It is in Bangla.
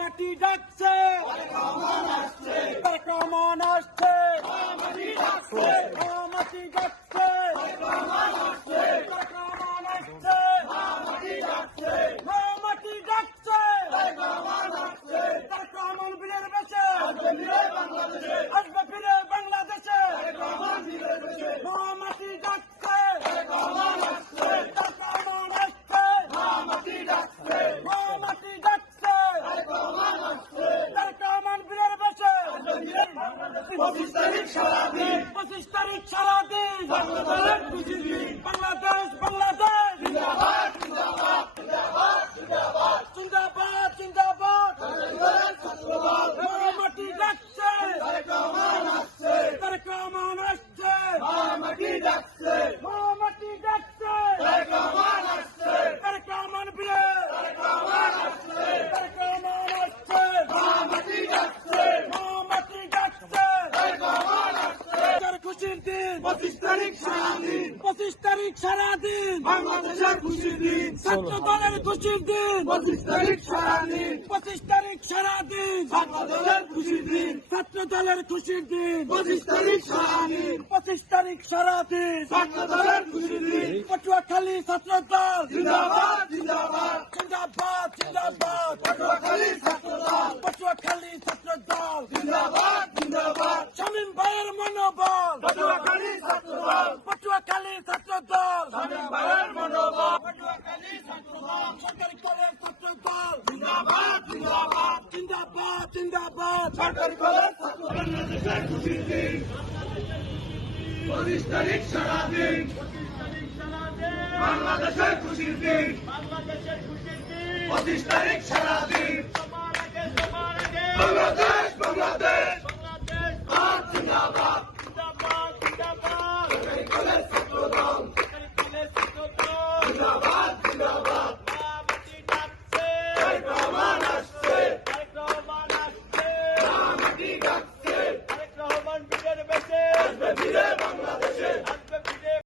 মাটি ডাকছে তারেক রহমান আসছে মাটি ডাকছে মাটি ডাকছে তারেক রহমান আসছে মাটি ডাকছে মাটি ডাকছে তারেক রহমান আসছে তারেক রহমান বীরের বেশে আসবে ফিরে বাংলাদেশে তারেক রহমান বীরের বেশে মাটি ডাকছে তারেক রহমান আসছে তারেক রহমান আসছে মাটি ডাকছে মাটি ডাকছে তারেক রহমান আসছে তারেক রহমান বীরের বেশে 25 তারিখ সারাদিন 25 তারিখ সারাদিন বাংলাদেশ বিজেপি বাংলাদেশ বাংলাদেশ জিন্দাবাদ জিন্দাবাদ জিন্দাবাদ জিন্দাবাদ জিন্দাবাদ জিন্দাবাদ মাটি ডাকছে তারেক রহমান আসছে তারেক রহমান আসছে মাটি ডাকছে মাটি ডাকছে তারেক রহমান আসছে তারেক রহমান বীরে তারেক রহমান আসছে তারেক রহমান আসছে মাটি ডাকছে মাটি ডাকছে তারেক রহমান আসছে খুশির দিন 25 তারিখ সারাদিন 25 তারিখ সারাদিন বাংলাদেশের খুশির দিন ছাত্র দলের খুশির দিন 25 তারিখ সারাদিন 25 তারিখ সারাদিন বাংলাদেশের খুশির দিন ছাত্র দলের খুশির দিন 25 তারিখ সারাদিন 25 তারিখ সারাদিন ছাত্র দলের খুশির দিন পটুয়াখালী ছাত্র দল জিন্দাবাদ জিন্দাবাদ জিন্দাবাদ জিন্দাবাদ পটুয়াখালী ছাত্র দল পটুয়াখালী ছাত্র দল জিন্দাবাদ জিন্দাবাদ শামীম ভাইয়ের মনোবল পটুয়াখালী ছাত্র দল পটুয়াখালী ছাত্র দল শামীম ভাইয়ের মনোবল পটুয়াখালী ছাত্র দল সরকারি কলেজ ছাত্র দল জিন্দাবাদ জিন্দাবাদ জিন্দাবাদ জিন্দাবাদ সরকারি কলেজ ছাত্র বাংলাদেশের খুশির দিন 25 তারিখ সারাদিন বাংলাদেশের খুশির দিন 25 তারিখ সারাদিন